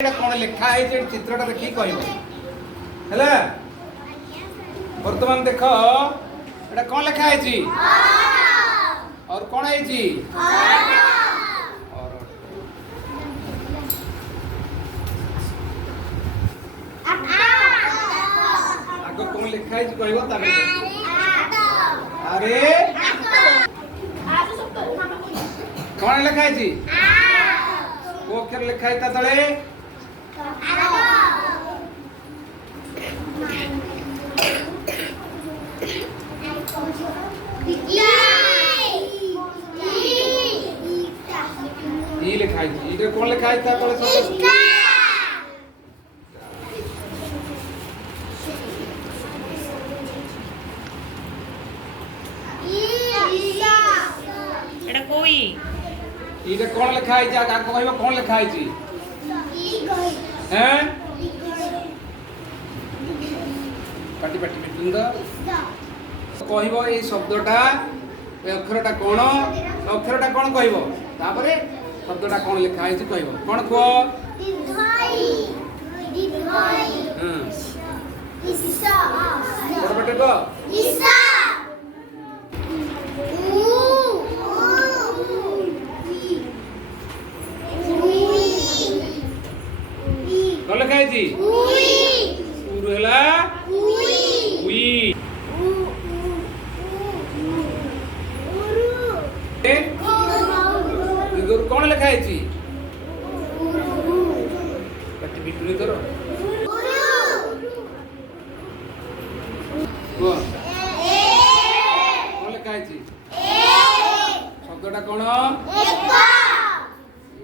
कौन लिखा है चित्रटा देखिए कहब है बर्तमान देख एटा कौन लिखा है और कौन है आगो कौन लिखा है कहब अरे कौन लिखा है वो अक्षर लिखा है तले ई लिखा है इधर कौन लिखा है तले एटा कोई इधर कौन लिखा है जा का कहबो कौन लिखा है जी हैं पाटी पाटी बिटुंद कहबो ए शब्दटा ए अक्षरटा कौन अक्षरटा कौन कहबो तापरे शब्दटा कौन लिखा है जी कहबो कौन को दीर्घाई हां ईसा बड़बटे को ईसा कौन लिखा है जी उरु हला उई कौन लिखा है जी पाटी बिटुनी करो